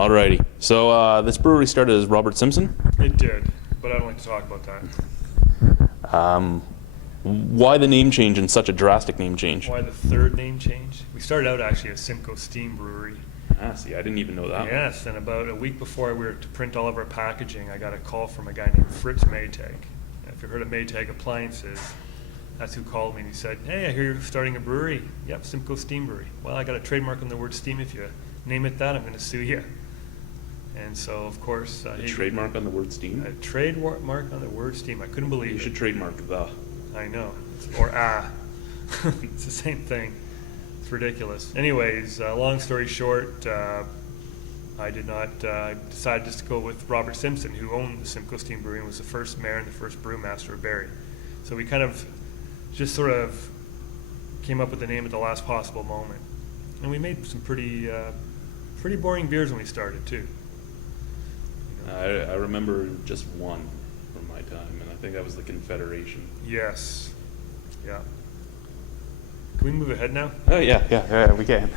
Alrighty. So this brewery started as Robert Simpson. It did, but I don't like to talk about that. Why the name change and such a drastic name change? Why the third name change? We started out actually as Simcoe Steam Brewery. Ah, see, I didn't even know that. Yes, and about a week before we were to print all of our packaging, I got a call from a guy named Fritz Maytag. If you've heard of Maytag Appliances, that's who called me and he said, "Hey, I hear you're starting a brewery." "Yep, Simcoe Steam Brewery." "Well, I got a trademark on the word steam. If you name it that, I'm going to sue you." And so, of course... a trademark on the word steam? A trademark on the word steam. I couldn't believe it. You should trademark the. I know. Or It's the same thing. It's ridiculous. Anyways, long story short, I did not decide just to go with Robert Simpson, who owned the Simcoe Steam Brewery and was the first mayor and the first brewmaster of Barrie. So we kind of just sort of came up with the name at the last possible moment. And we made some pretty boring beers when we started, too. I remember just one from my time, and I think that was the Confederation. Yes. Yeah. Can we move ahead now? Oh, yeah, we can.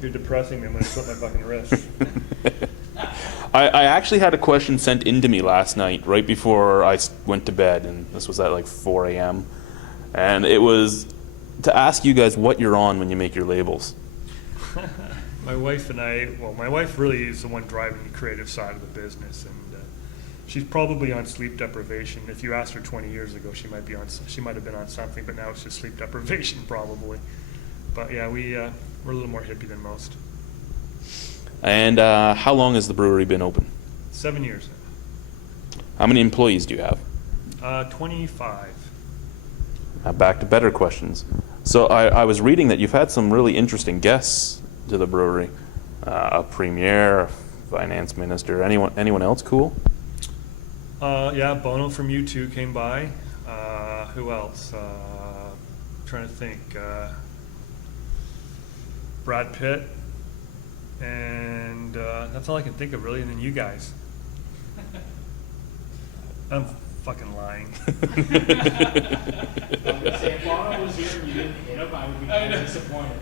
You're depressing me. I'm going to split my fucking wrist. I actually had a question sent in to me last night, right before I went to bed, and this was at like 4 a.m. And it was to ask you guys what you're on when you make your labels. My wife and I, well, my wife really is the one driving the creative side of the business, and she's probably on sleep deprivation. If you asked her 20 years ago, she might have been on something, but now it's just sleep deprivation probably. But yeah, we're a little more hippie than most. And how long has the brewery been open? 7 years now. How many employees do you have? 25. Back to better questions. So I was reading that you've had some really interesting guests to the brewery. A premier, a finance minister, anyone else cool? Yeah, Bono from U2 came by. Who else? Trying to think. Brad Pitt. And that's all I can think of, really. And then you guys. I'm fucking lying. I was gonna say, if Bono was here and you didn't hit him, I would be kind of disappointed.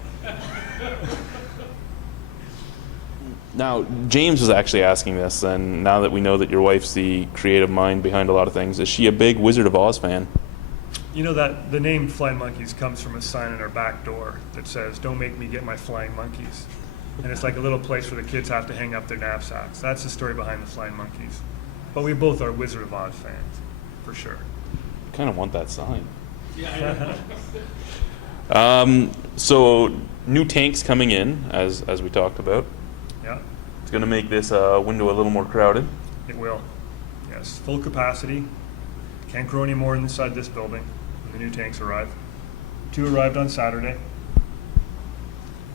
Now, James was actually asking this, and now that we know that your wife's the creative mind behind a lot of things, is she a big Wizard of Oz fan? You know that the name Flying Monkeys comes from a sign on our back door that says, "Don't make me get my flying monkeys." And it's like a little place where the kids have to hang up their knapsacks. That's the story behind the Flying Monkeys. But we both are Wizard of Oz fans, for sure. I kind of want that sign. Yeah, I know. So, new tanks coming in, as we talked about. Yeah, It's going to make this window a little more crowded. it will. Yes, full capacity. Can't grow any more inside this building when the new tanks arrive. 2 arrived on Saturday.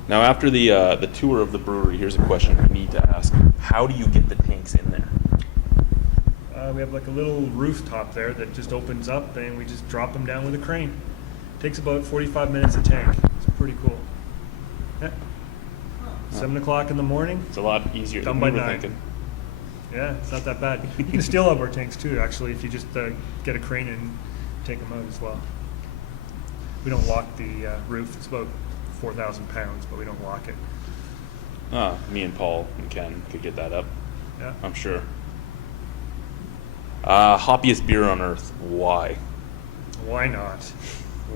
Now, after the tour of the brewery, here's a question we need to ask. How do you get the tanks in there? We have like a little rooftop there that just opens up and we just drop them down with a crane. Takes about 45 minutes a tank. It's pretty cool. Yeah. 7 o'clock in the morning. It's a lot easier Done than by we were 9. thinking. Yeah, it's not that bad. You can steal all of our tanks too, actually, if you just get a crane and take them out as well. We don't lock the roof. It's about 4,000 pounds, but we don't lock it. Me and Paul and Ken could get that up, Yeah. I'm sure. Hoppiest beer on earth. Why? Why not?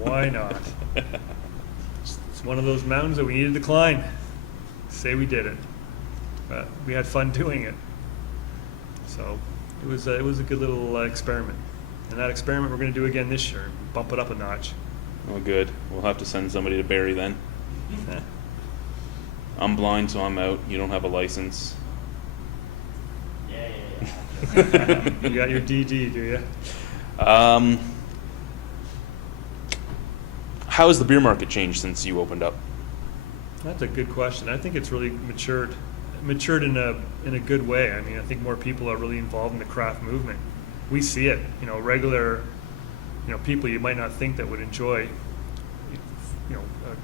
Why not? It's one of those mountains that we needed to climb. Say we did it, but we had fun doing it. So it was a good little experiment, and that experiment we're going to do again this year. Bump it up a notch. Oh, good. We'll have to send somebody to Barrie then. I'm blind, so I'm out. You don't have a license. Yeah. You got your DD, do you? How has the beer market changed since you opened up? That's a good question. I think it's really matured in a good way. I mean, I think more people are really involved in the craft movement. We see it. Regular, people you might not think that would enjoy,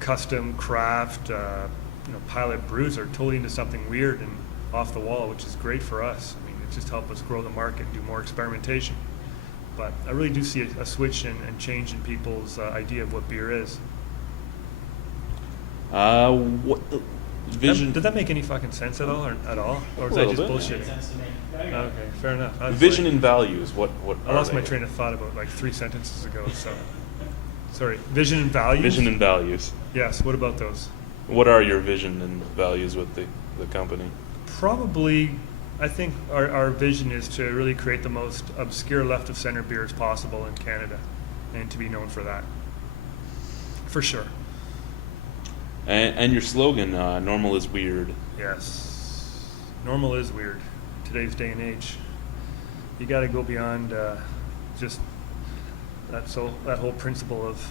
custom craft, pilot brews are totally into something weird and off the wall, which is great for us. I mean, it just helps us grow the market and do more experimentation. But I really do see a switch and change in people's idea of what beer is. Vision. Did that make any fucking sense at all, or was A that little just bit. bullshit? Makes sense to me. Okay, fair enough. I was Vision like- and values. What? I lost are my they? train of thought about like 3 sentences ago. So, sorry. Vision and values. Vision and values. Yes. What about those? What are your vision and values with the company? Probably, I think our vision is to really create the most obscure left of center beers possible in Canada, and to be known for that. For sure. And your slogan, "Normal is weird." Yes. Normal is weird. Today's day and age. You got to go beyond just that whole principle of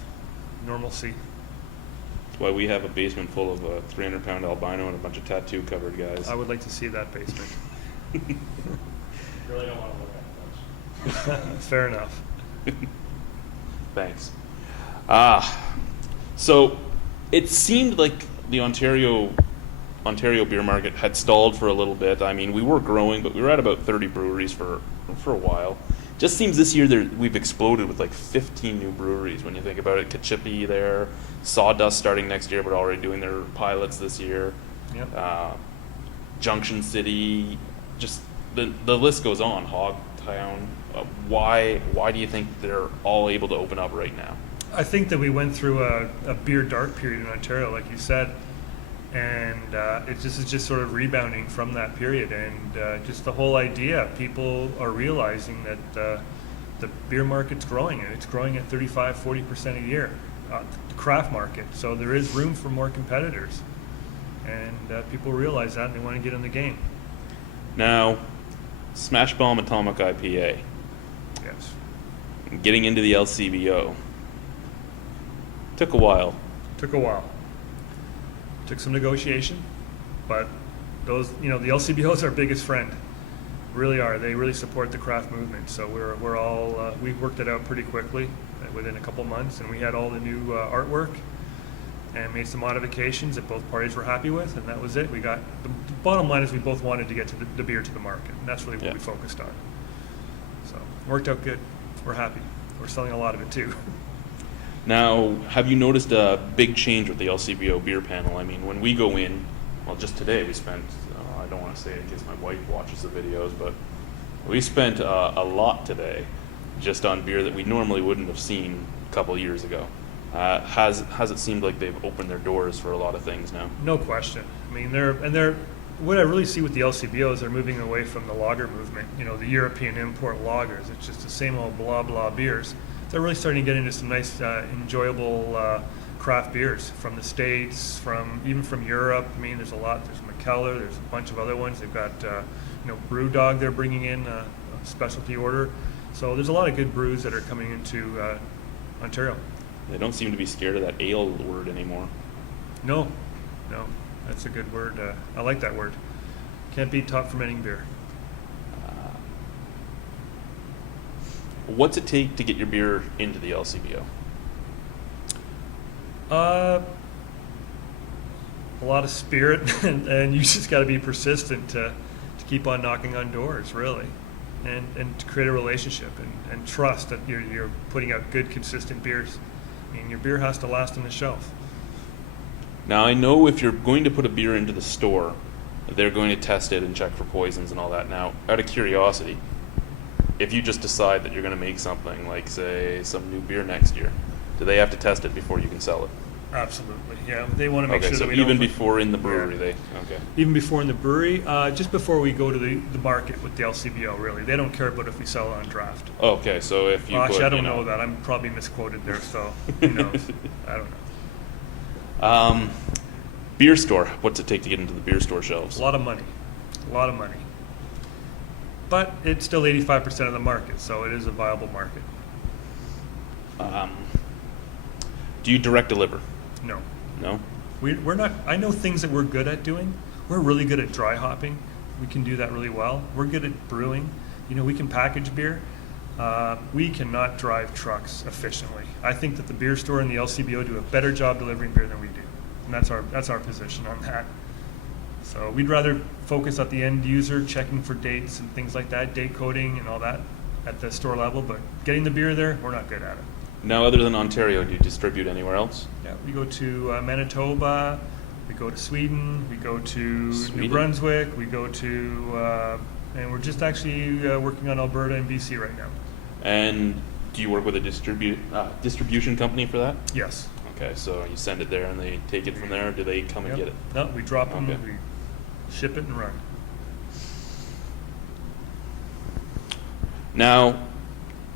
normalcy. That's why we have a basement full of 300-pound albino and a bunch of tattoo-covered guys. I would like to see that basement. Really don't want to look at it much. Fair enough. Thanks. So it seemed like the Ontario beer market had stalled for a little bit. I mean, we were growing, but we were at about 30 breweries for a while. Just seems this year we've exploded with like 15 new breweries. When you think about it, Kachipi there, Sawdust starting next year, but already doing their pilots this year. Yep. Junction City, just the list goes on. Hogtown. Why do you think they're all able to open up right now? I think that we went through a beer dark period in Ontario, like you said, and it just is just sort of rebounding from that period. And just the whole idea, people are realizing that the beer market's growing, and it's growing at 35-40% a year, the craft market. So there is room for more competitors, and people realize that, and they want to get in the game. Now, Smash Bomb Atomic IPA, Yes. getting into the LCBO, took a while. Took a while. Took some negotiation, but those, the LCBO is our biggest friend. Really are. They really support the craft movement. So we're all we worked it out pretty quickly, within a couple months, and we had all the new artwork and made some modifications that both parties were happy with, and that was it. We got the bottom line is we both wanted to get to the beer to the market, and that's really what we focused on. So worked out good. We're happy. We're selling a lot of it too. Now, have you noticed a big change with the LCBO beer panel? I mean, when we go in, well, just today we spent, I don't want to say it in case my wife watches the videos, but we spent a lot today just on beer that we normally wouldn't have seen a couple years ago. Has it seemed like they've opened their doors for a lot of things now? No question. I mean, they're what I really see with the LCBO is they're moving away from the lager movement. The European import lagers. It's just the same old blah blah beers. They're really starting to get into some nice, enjoyable craft beers from the States, even from Europe. I mean, there's a lot. There's McKellar. There's a bunch of other ones. They've got, Brew Dog. They're bringing in a specialty order. So there's a lot of good brews that are coming into Ontario. They don't seem to be scared of that ale word anymore. No, that's a good word. I like that word. Can't beat top fermenting beer. What's it take to get your beer into the LCBO? A lot of spirit, and you just got to be persistent to keep on knocking on doors, really, and to create a relationship and trust that you're putting out good, consistent beers. I mean, your beer has to last on the shelf. Now, I know if you're going to put a beer into the store, they're going to test it and check for poisons and all that. Now, out of curiosity, if you just decide that you're going to make something like, say, some new beer next year, do they have to test it before you can sell it? Absolutely, yeah. They want to make sure so that we even don't... before in the brewery, Yeah. okay. Even before in the brewery, just before we go to the market with the LCBO, really. They don't care about if we sell it on draft. Okay, so if you Actually, put, I don't know that. I'm probably misquoted there, so who knows? I don't know. Beer store. What's it take to get into the beer store shelves? A lot of money. But it's still 85% of the market, so it is a viable market. Do you direct deliver? No. No? We're not, I know things that we're good at doing. We're really good at dry hopping. We can do that really well. We're good at brewing. We can package beer. We cannot drive trucks efficiently. I think that the beer store and the LCBO do a better job delivering beer than we do. And that's our position on that. So we'd rather focus at the end user, checking for dates and things like that, date coding and all that at the store level, but getting the beer there, we're not good at it. Now, other than Ontario, do you distribute anywhere else? Yeah, we go to Manitoba, We go to Sweden, we go to New Sweden? Brunswick, we go to, and we're just actually working on Alberta and BC right now. And do you work with a distribution company for that? Yes. Okay, so you send it there and they take it from there, or do they come and Yep. get it? No, we drop them, Okay. we ship it and run. Now,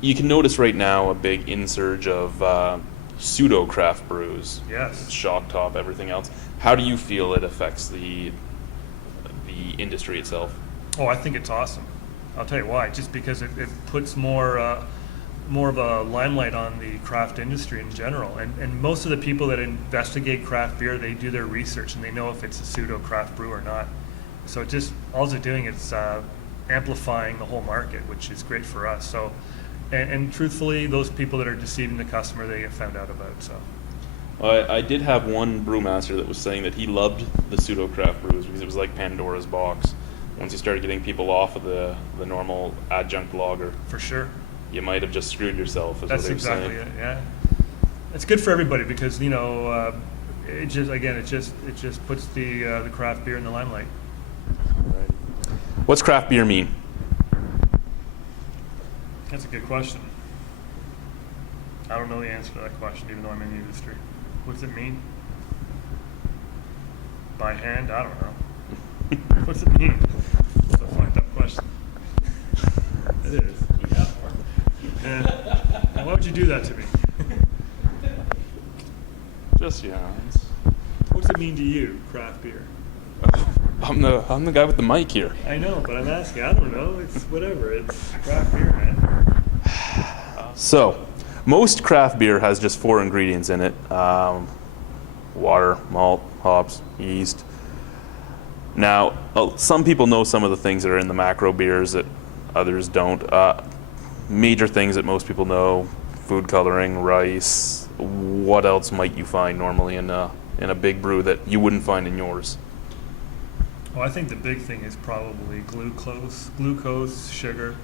you can notice right now a big insurge of pseudo craft brews. Yes. Shock top, everything else. How do you feel it affects the industry itself? Oh, I think it's awesome. I'll tell you why. Just because it puts more of a limelight on the craft industry in general. And most of the people that investigate craft beer, they do their research and they know if it's a pseudo craft brew or not. So it just, all they're doing is amplifying the whole market, which is great for us. So, and truthfully, those people that are deceiving the customer, they get found out about. So. I did have one brewmaster that was saying that he loved the pseudo craft brews because it was like Pandora's box. Once you started getting people off of the normal adjunct lager, For sure. you might have just screwed yourself. Is That's what they were exactly saying. it. Yeah. It's good for everybody because it just puts the craft beer in the limelight. What's craft beer mean? That's a good question. I don't know the answer to that question, even though I'm in the industry. What's it mean? By hand? I don't know. What's it mean? It's a fucked up question. It is. Yeah. Why would you do that to me? Just yeah. What's it mean to you, craft beer? I'm the guy with the mic here. I know, but I'm asking. I don't know. It's whatever. It's craft beer, man. So, most craft beer has just 4 ingredients in it: water, malt, hops, yeast. Now, some people know some of the things that are in the macro beers that others don't. Major things that most people know: food coloring, rice. What else might you find normally in a big brew that you wouldn't find in yours? Well, I think the big thing is probably glucose, sugar.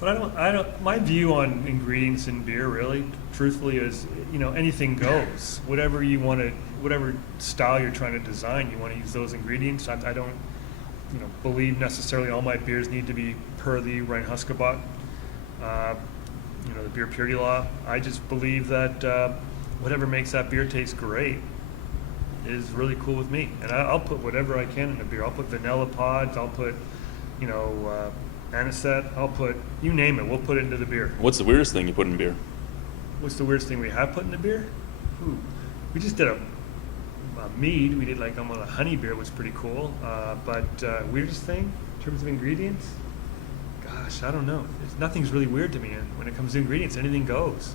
But I don't. My view on ingredients in beer, really, truthfully, is anything goes. Whatever you want to, whatever style you're trying to design, you want to use those ingredients. I don't, believe necessarily all my beers need to be per the Reinheitsgebot, the beer purity law. I just believe that whatever makes that beer taste great is really cool with me, and I'll put whatever I can in a beer. I'll put vanilla pods. I'll put, anisette. I'll put, you name it. We'll put it into the beer. What's the weirdest thing you put in beer? What's the weirdest thing we have put in the beer? Ooh, we just did a mead. We did like almost a honey beer, was pretty cool. But weirdest thing in terms of ingredients? Gosh, I don't know. Nothing's really weird to me when it comes to ingredients. Anything goes.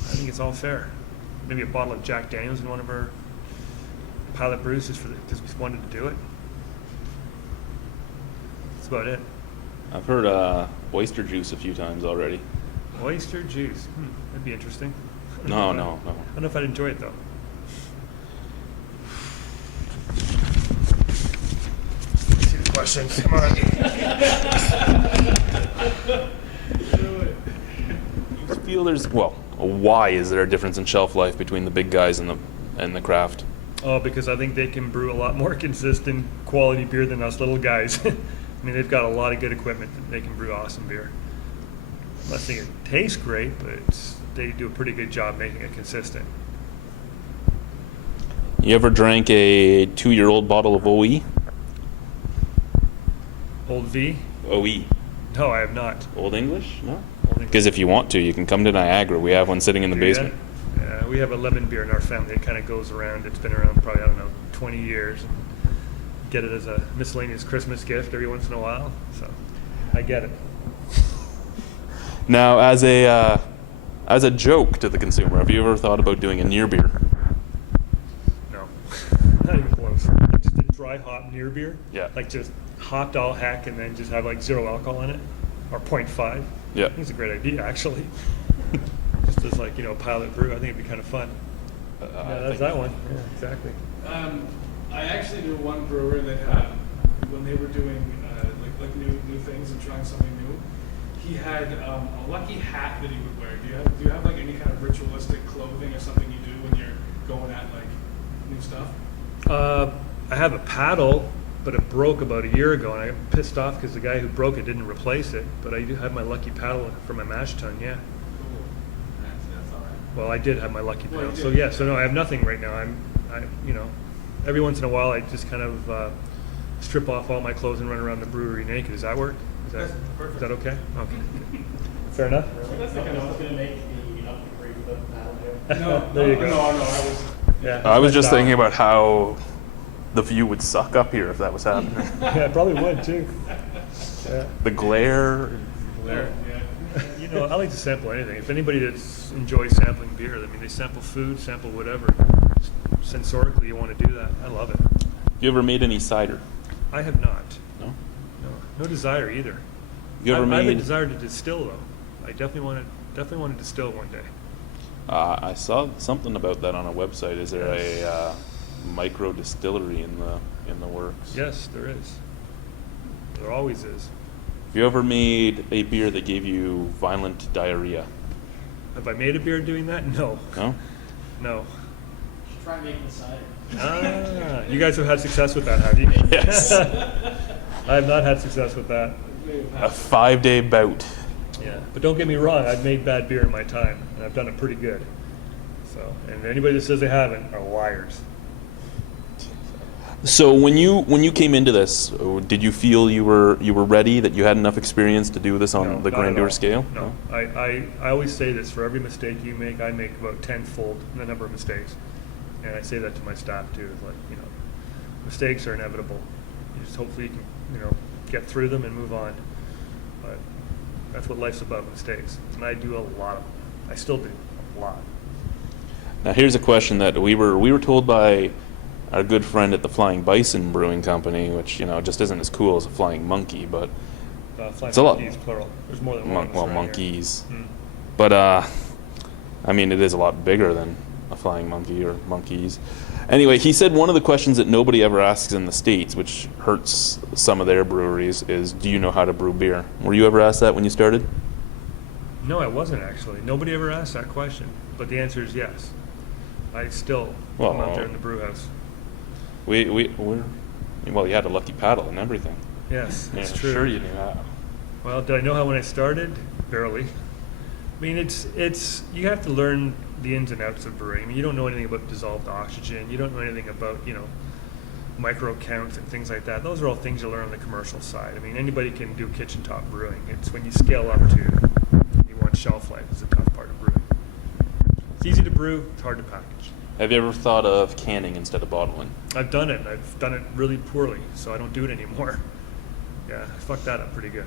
I think it's all fair. Maybe a bottle of Jack Daniels in one of our pilot brews just because we wanted to do it. That's about it. I've heard oyster juice a few times already. Oyster juice. That'd be interesting. No. I don't know if I'd enjoy it though. Let's see the questions. Come on. You feel there's why is there a difference in shelf life between the big guys and the craft? Oh, because I think they can brew a lot more consistent quality beer than us little guys. I mean, they've got a lot of good equipment that they can brew awesome beer. I'm not saying it tastes great, but they do a pretty good job making it consistent. You ever drank a 2-year-old bottle of OE? Old V? OE. No, I have not. Old English? No? Old Because if you want to, you can come to Niagara. We have one sitting in the Do you basement. Yeah, we have a lemon beer in our family. It kind of goes around. It's been around probably, 20 years. Get it as a miscellaneous Christmas gift every once in a while. So I get it. Now, as a joke to the consumer, have you ever thought about doing a near beer? No, not even close. Just a dry hop near beer. Yeah. Like just hopped all heck and then just have like 0 alcohol in it, or 0.5. Yeah. I think it's a great idea actually. Just as like a pilot brew, I think it'd be kind of fun. Yeah, that's that one. Yeah, exactly. I actually knew one brewer that had, when they were doing like new things and trying something new, he had a lucky hat that he would wear. Do you have like any kind of ritualistic clothing or something you do when you're going at like new new stuff? I have a paddle, but it broke about a year ago, and I got pissed off because the guy who broke it didn't replace it. But I do have my lucky paddle for my mash tun, yeah. Cool. That's all right. Well, I did have my lucky Well, you paddle, so did. yeah. So no, I have nothing right now. You know, every once in a while I just kind of strip off all my clothes and run around the brewery naked. Does that work? That's perfect. Is that okay? Okay. Fair enough. That's the kind of I was stuff. going to make the upgrade with the paddle there. No, There you go. No, I was. Yeah. I was just Down. thinking about how the view would suck up here if that was happening. Yeah, it probably would too. Yeah. The glare. There, yeah. You know, I like to sample anything. If anybody that enjoys sampling beer, I mean, they sample food, sample whatever. Sensorically, you want to do that. I love it. You ever made any cider? I have not. No. No desire either. You ever I have a made? desire to distill though. I definitely want to distill one day. I saw something about that on a website. Is there a micro distillery in the works? Yes, there is. There always is. Have you ever made a beer that gave you violent diarrhea? Have I made a beer doing that? No. No. No. Try making the cider. Ah, you guys have had success with that, have you? Yes. I have not had success with that. A 5-day bout. Yeah, but don't get me wrong, I've made bad beer in my time, and I've done it pretty good. So, and anybody that says they haven't are liars. So when you came into this, did you feel you were ready, that you had enough experience to do this on No, the not at grandeur all. scale? No, I always say this, for every mistake you make, I make about tenfold the number of mistakes. And I say that to my staff too, is like, you know, mistakes are inevitable. You just hopefully you can, you know, get through them and move on. But that's what life's about, mistakes. And I do a lot of them. I still do, a lot. Now here's a question that we were told by our good friend at the Flying Bison Brewing Company, which, you know, just isn't as cool as a Flying Monkey, but Flying It's a lot. Monkeys, plural. There's more than one. of us well, around here. monkeys. Hmm. But I mean, it is a lot bigger than a flying monkey or monkeys. Anyway, he said one of the questions that nobody ever asks in the States, which hurts some of their breweries, is, do you know how to brew beer? Were you ever asked that when you started? No, I wasn't actually. Nobody ever asked that question. But the answer is yes. I still Well, come out there in the brew house. Well, you had a lucky paddle and everything. Yes, that's Yeah, true. Sure you knew how. Well, did I know how when I started? Barely. I mean, it's you have to learn the ins and outs of brewing. I mean, you don't know anything about dissolved oxygen. You don't know anything about, you know, micro counts and things like that. Those are all things you learn on the commercial side. I mean, anybody can do kitchen top brewing. It's when you scale up to, you want shelf life is the tough part of brewing. It's easy to brew, it's hard to package. Have you ever thought of canning instead of bottling? I've done it. I've done it really poorly, so I don't do it anymore. Yeah, I fucked that up pretty good.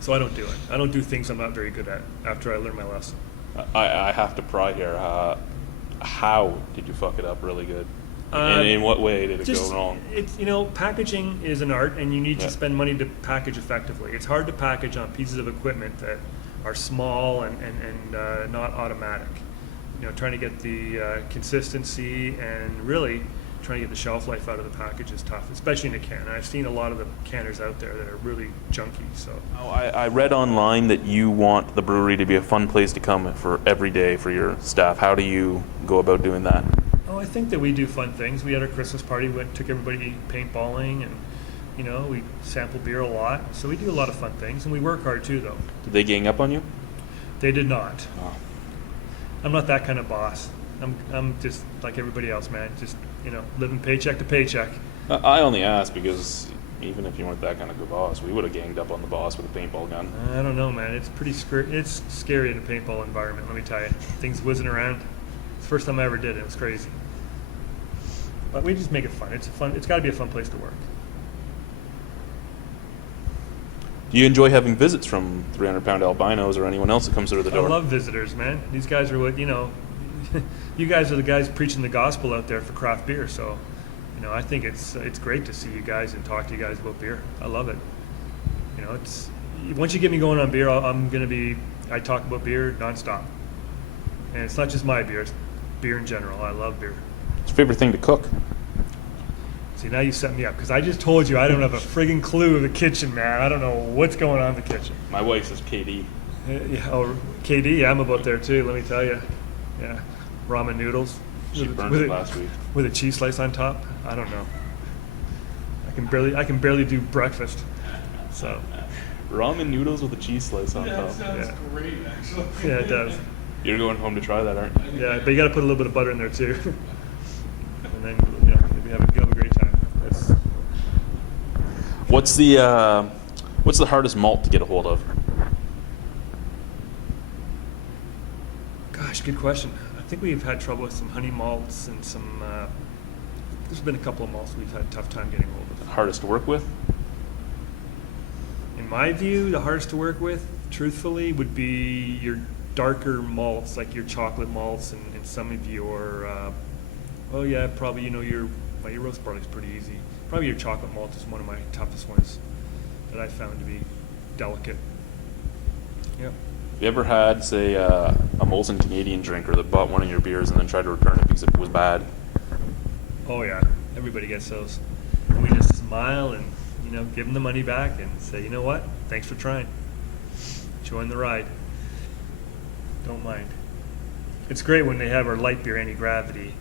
So I don't do it. I don't do things I'm not very good at after I learn my lesson. I have to pry here. How did you fuck it up really good? Uh, And in what way did it Just, go wrong? it's, you know, packaging is an art, and you need Yeah. to spend money to package effectively. It's hard to package on pieces of equipment that are small and not automatic. You know, trying to get the consistency and really trying to get the shelf life out of the package is tough, especially in a can. And I've seen a lot of the canners out there that are really junky. So Oh, I read online that you want the brewery to be a fun place to come for every day for your staff. How do you go about doing that? I think that we do fun things. We had our Christmas party, took everybody paintballing, and you know, we sample beer a lot. So we do a lot of fun things, and we work hard too, though. Did they gang up on you? They did not. Oh. I'm not that kind of boss. I'm just like everybody else, man. Just, you know, living paycheck to paycheck. I only asked because even if you weren't that kind of good boss, we would have ganged up on the boss with a paintball gun. I don't know, man. It's pretty it's scary in a paintball environment. Let me tell you, things whizzing around. It's the first time I ever did it. It was crazy. But we just make it fun. It's got to be a fun place to work. Do you enjoy having visits from 300-pound albinos or anyone else that comes through the door? I love visitors, man. These guys are what, you know, you guys are the guys preaching the gospel out there for craft beer. So, you know, I think it's great to see you guys and talk to you guys about beer. I love it. You know, once you get me going on beer, I talk about beer nonstop. And it's not just my beer, it's beer in general. I love beer. What's your favorite thing to cook? See, now you set me up, because I just told you I don't have a friggin' clue of the kitchen, man. I don't know what's going on in the kitchen. My wife is KD. Yeah, KD, yeah, I'm about there too, let me tell you. Yeah, ramen noodles. She burned With it it- last week. With a cheese slice on top? I don't know. I can barely do breakfast. So, Ramen noodles with a cheese slice on That top. sounds Yeah. great, actually. yeah, it does. You're going home to try that, aren't you? Yeah, but you got to put a little bit of butter in there too. And then, you know, you'll have a great time. That's, What's the hardest malt to get a hold of? gosh, good question. I think we've had trouble with some honey malts and some. There's been a couple of malts we've had a tough time getting hold of. Hardest to work with? In my view, the hardest to work with, truthfully, would be your darker malts, like your chocolate malts and some of your. Oh yeah, probably your roast barley's pretty easy. Probably your chocolate malt is one of my toughest ones that I found to be delicate. Yep. Have you ever had, say, a Molson Canadian drinker that bought one of your beers and then tried to return it because it was bad? Oh yeah, everybody gets those. And we just smile and give them the money back and say, you know what? Thanks for trying. Join the ride. Don't mind. It's great when they have our light beer anti-gravity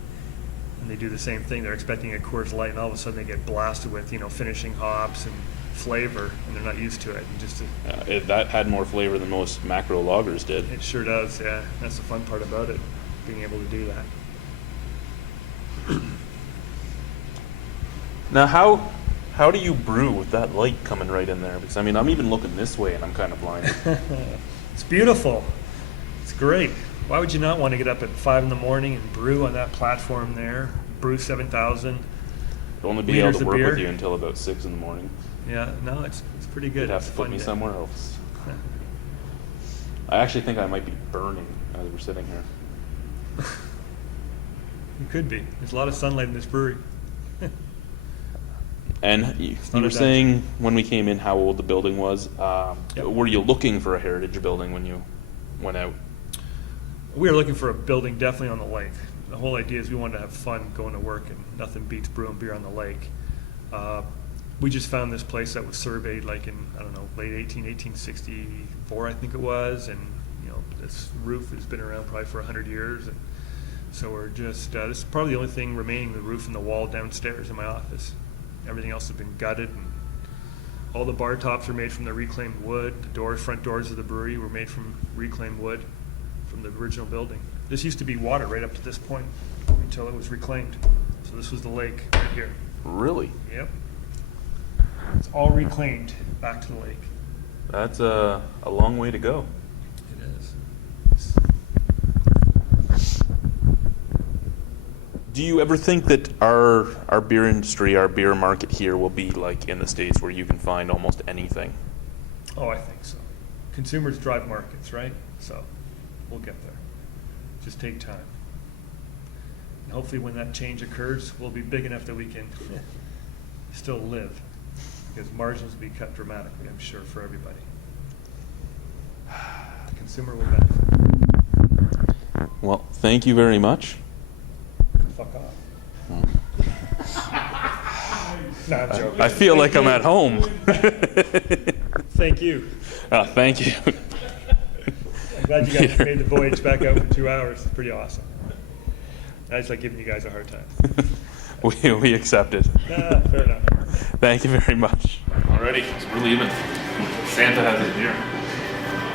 and they do the same thing. They're expecting a Coors Light and all of a sudden they get blasted with finishing hops and flavor and they're not used to it. And just That had more flavor than most macro lagers did. it sure does. Yeah, that's the fun part about it, being able to do that. Now, how do you brew with that light coming right in there? Because, I mean, I'm even looking this way and I'm kind of blinded. It's beautiful. It's great. Why would you not want to get up at 5 in the morning and brew on that platform there? Brew 7,000. I'll only be able Liters to of work beer? with you until about 6 in the morning. Yeah, no, it's pretty good. You'd have It's to a put fun me day. somewhere else. I actually think I might be burning as we're sitting here. You could be. There's a lot of sunlight in this brewery. And you not were a saying when we came in how old the building was. Yep. Were you looking for a heritage building when you went out? We were looking for a building definitely on the lake. The whole idea is we wanted to have fun going to work, and nothing beats brewing beer on the lake. We just found this place that was surveyed like in, I don't know, late 1864, I think it was, and this roof has been around probably for 100 years. And so we're just, this is probably the only thing remaining, the roof and the wall downstairs in my office. Everything else has been gutted, and all the bar tops are made from the reclaimed wood. The front doors of the brewery were made from reclaimed wood from the original building. This used to be water right up to this point until it was reclaimed. So this was the lake right here. Really? Yep. It's all reclaimed back to the lake. That's a long way to go. It is. Do you ever think that our beer industry, our beer market here will be like in the States where you can find almost anything? Oh, I think so. Consumers drive markets, right? So we'll get there. Just take time. And hopefully when that change occurs, we'll be big enough that we can still live. Because margins will be cut dramatically, I'm sure, for everybody. The consumer will benefit. Well, thank you very much. Fuck off. No, I'm joking. I feel like I'm at home. Thank you. Thank you. I'm glad you guys made the voyage back out for 2 hours. It's pretty awesome. I just like giving you guys a hard time. we accept it. Fair enough. Thank you very much. Alrighty, so we're leaving. Santa has his beer.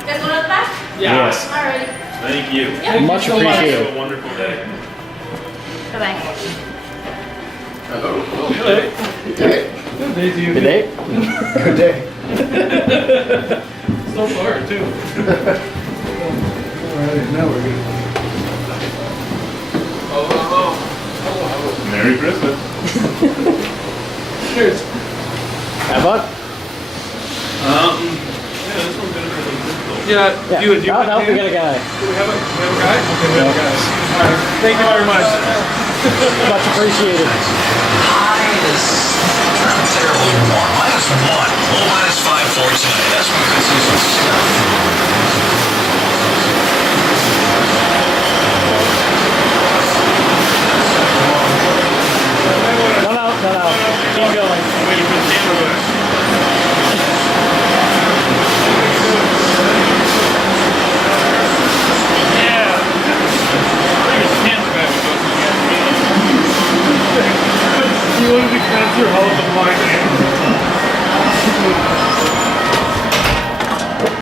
You guys want it back? Yes. Alrighty. Thank you. Yep. Much Have appreciated. a wonderful day. Bye-bye. Hello. Good day to you. Good day. Good day. So far, too. Alright, now we're good. Merry Christmas. Cheers. Have fun. Yeah, this one's gonna be really difficult. Yeah, Yeah. do you I'll help you get a guy. Do we have a guy? Okay, we have a guy. Alright, thank you very much. Much appreciated. High is not terribly warm. -1. Low -5 for tonight. That's what we could see some No. Keep going. I'm waiting for the camera back. Yeah. Bring his camera back. you want to be fancy or how about the wine and